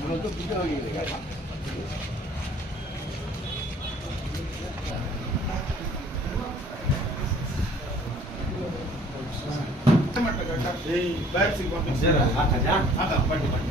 물론또 부드러워게 내가 ఈ బ్యాగ్ సింగ్ పంపించారా అక్కడ అక్కడ పట్టి పట్టి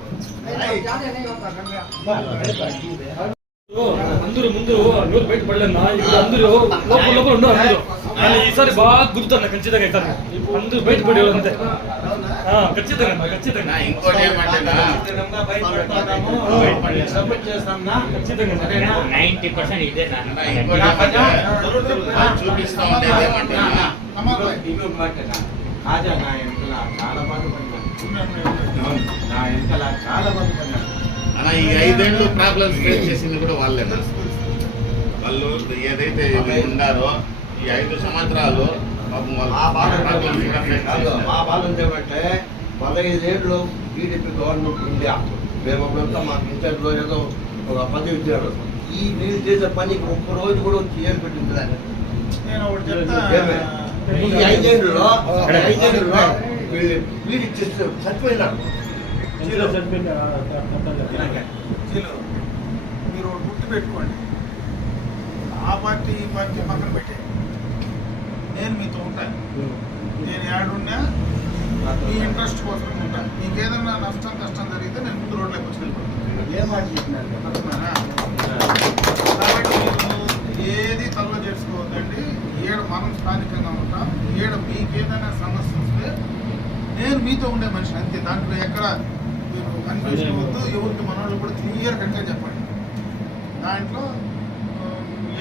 అందరూ ముందు ఎవరు బయట పడలేనా ఇప్పుడు అందరూ లోపల లోపల ఉన్నారు అందరూ కానీ ఈసారి బాగా గుర్తున్నా ఖచ్చితంగా ఈసారి అందరూ బయట పడేవాళ్ళు అంతే ఆ, ఖచ్చితంగా ఖచ్చితంగా ఇంకోటి ఏమంటే ఖచ్చితంగా నైన్టీ పర్సెంట్ ఇదే నాన్న ఇంకోటి ఏమంటే చూపిస్తా ఉండేది ఏమంటే రాజా నా వెనకాల చాలా బాధపడినాను నా వెనకాల చాలా బాధపడినాను అలా ఈ ఐదేళ్ళు ప్రాబ్లమ్స్ ఫేస్ చేసింది కూడా వాళ్ళేనా వాళ్ళు ఏదైతే ఉండారో ఈ ఐదు సంవత్సరాలు వాళ్ళు. మా బాధ ఏమంటే పదహైదేళ్ళు టీడీపీ గవర్నమెంట్ ఇండియా మేము అప్పుడంతా మాకు ఇన్ఛార్జ్లో ఏదో ఒక పదవి ఇచ్చారు. ఈ మీరు చేసే పని ఒక్క రోజు కూడా వచ్చి ఏం పెట్టింది దాన్ని? నేను ఒకటి చెప్తా? ఈ ఐదేళ్ళలో వీళ్ళు వీడి చచ్చిపోయినారు మీరు ఒకటి గుర్తు పెట్టుకోండి. ఆ పార్టీ ఈ పార్టీ పక్కన పెట్టే. నేను మీతో ఉంటాను నేను ఏడున్నా మీ ఇంట్రెస్ట్ కోసం ఉంటాను మీకు ఏదైనా నష్టం కష్టం జరిగితే నేను ముందు రోడ్లోకి వచ్చి వెళ్ళిపోతాను. ఏం మాట చెప్పినారు? కాబట్టి ఏది తల్వ చేసుకోవద్దండి ఏడ మనం స్థానికంగా ఉంటాం ఏడ మీకు ఏదైనా సమస్య వస్తే నేను మీతో ఉండే మనిషి అంతే దాంట్లో ఎక్కడ మీరు కన్ఫ్యూజన్ అవ్వద్దు ఎవరికి మనోళ్ళు కూడా క్లియర్ కట్గా చెప్పండి దాంట్లో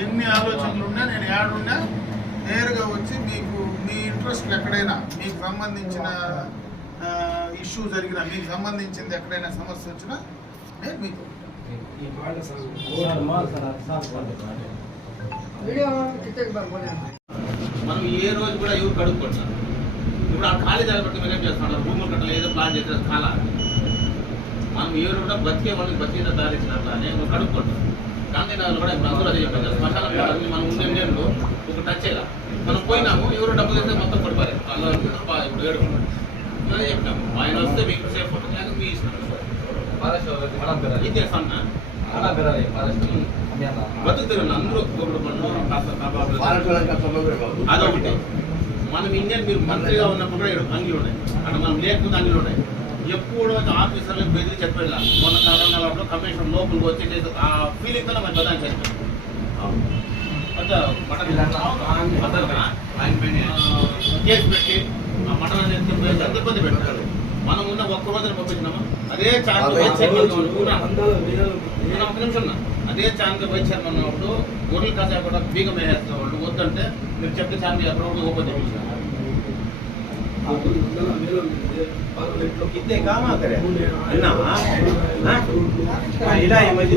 ఎన్ని ఆలోచనలు ఉన్నా నేను ఏడున్నా నేరుగా వచ్చి మీకు మీ ఇంట్రెస్ట్లు ఎక్కడైనా మీకు సంబంధించిన ఇష్యూ జరిగినా మీకు సంబంధించింది ఎక్కడైనా సమస్య వచ్చినా నేను మీతో ఉంటాను. మనం ఏ రోజు కూడా ఎవరు కడుక్కుంటున్నారు ఇప్పుడు ఆ ఖాళీ జాగా పెట్టి మీరు ఏం చేస్తున్నారు రూములు కట్టాలి ఏదో ప్లాన్ చేసిన కాలా? మనం ఏ రోజు కూడా బతికే వాళ్ళకి బతికే దారి ఇచ్చినట్లా నేను కడుక్కుంటాం గాంధీనగర్ కూడా ఇప్పుడు అందరూ అదే చెప్పారు శ్మశాన మనం ఉండే నేను ఒక టచ్ చేయాలి మనం పోయినాము ఎవరు డబ్బులు చేస్తే మొత్తం పడిపోయారు అలా ఇప్పుడు ఏడు అదే చెప్పినాము ఆయన వస్తే మీకు సేఫ్ ఉంటుంది కానీ మీ ఇష్టం. ఇది సన్న. బతుకుతారు అందరూ అదొకటి. మనం ఇండియన్ మీరు మంత్రిగా ఉన్నప్పుడు కూడా ఇక్కడ అంగీలు ఉన్నాయి. అక్కడ మనం లేకుండా అంగీలు ఉన్నాయి. ఎప్పుడు ఆఫీసర్లు బెదిరి చెప్పేలా మొన్న కరోనాలో కమిషన్ లోపలికి వచ్చి ఆ ఫీలింగ్తో మన ప్రధాని చెప్పారు కేసు పెట్టి ఆ మటన్ అనేది అంత ఇబ్బంది పెట్టారు? మనం ఉన్న ఒక్క రోజున పంపించినామా? అదే ఛానల్ ఒక నిమిషం అదే ఛానల్ వైస్ చైర్మన్ ఉన్నప్పుడు గొర్రెల కాసా కూడా బీగం వేసేస్తా వాళ్ళు. వద్దంటే మీరు చెప్పిన ఛానల్ ఎప్పుడు ఓపెన్ చేయించారు ఇదే కామాకరే ఇలా ఏమైంది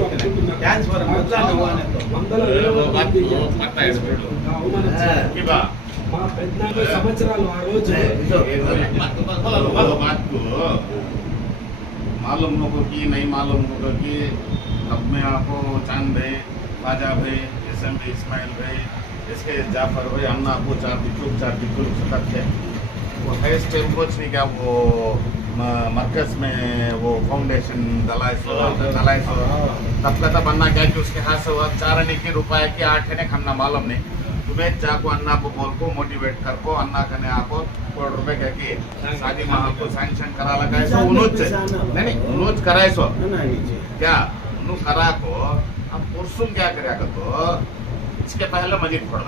ये मस्जिद करे डांस पर मतलब न हुआ ना तो పక్కా వేసుకుంటాడు. ఇవా. మా పెద్ద సంవత్సరాలు ఆ రోజు वो बात को मालूम लोगों की नहीं मालूम लोगों की अब मैं आपको चांद भाई ख्वाजा भाई एस एम भाई इस्माइल भाई इसके जाफर भाई अन्ना आपको चार दिक्कुल चार दिक्कुल सतत है वो हाईएस्ट टेम्पो क्या वो म- मरकज में वो फाउंडेशन दलाई सो दलाई सो तब का तब अन्ना क्या कि उसके हाथ से वो चार आने की रुपए की आठ है खन्ना मालूम नहीं तुम्हें जाको अन्ना को बोल को मोटिवेट कर को अन्ना कने आपको करोड़ रुपए क्या कि शादी में आपको सैंक्शन करा लगा है सो उन्होंने नहीं नहीं उन्होंने कराए सो। क्या? करा को अब पुरुषों क्या तो इसके पहले मस्जिद फोड़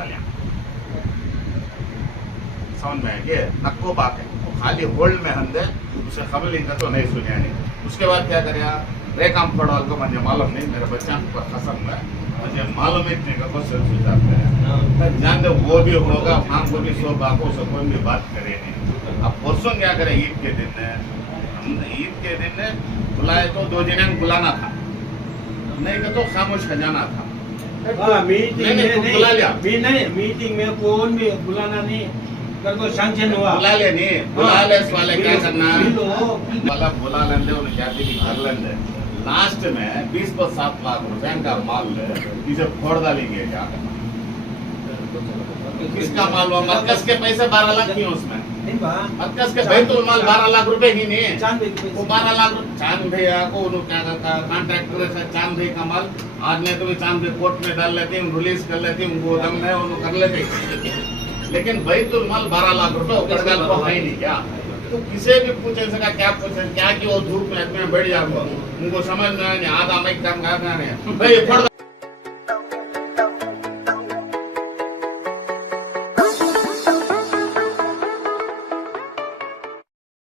समझ में आएँगे नक्को बात है खाली होल्ड में उसे खबर लिंगा तो नहीं सुनिया नहीं उसके बाद क्या करे? रेकाम पड़वाल को मुझे मालूम नहीं मेरे बच्चा पर कसम है मुझे मालूम इतने का क्वेश्चन सुझाते हैं। जान दो वो भी होगा हमको भी सो बाको से कोई भी बात करे नहीं। अब परसों क्या करें ईद के दिन हमने ईद के दिन बुलाए तो दो जने को बुलाना था। नहीं तो, तो खामोश खजाना था। हाँ, मीटिंग में नहीं बुला लिया। नहीं मीटिंग में कौन भी बुलाना नहीं। कर को सैंक्शन हुआ। बुला ले नहीं बुला ले इस वाले क्या करना मिलो वाला बुला क्या कर लेंदे। लास्ट में बीस पर सात लाख रुपए का माल इसे फोड़ डालेंगे क्या किसका माल हुआ? मरकज के पैसे बारह लाख क्यों उसमें। मरकज के बैतुल माल बारह लाख रुपए ही। नहीं के वो बारह लाख चाँद भैया को क्या कहता कॉन्ट्रैक्ट पूरे से चाँद भैया का माल। आज नहीं तो चाँद भैया कोर्ट में डाल लेते हैं रिलीज़ कर लेते हैं उनको दम है उनको कर लेते हैं। लेकिन बैतुल माल बारह लाख रुपए है नहीं क्या? तो किसे भी पूछे सका, क्या पूछे क्या कि वो धूप में बैठ जाऊँगा उनको समझ में आधा मैं काम करना नहीं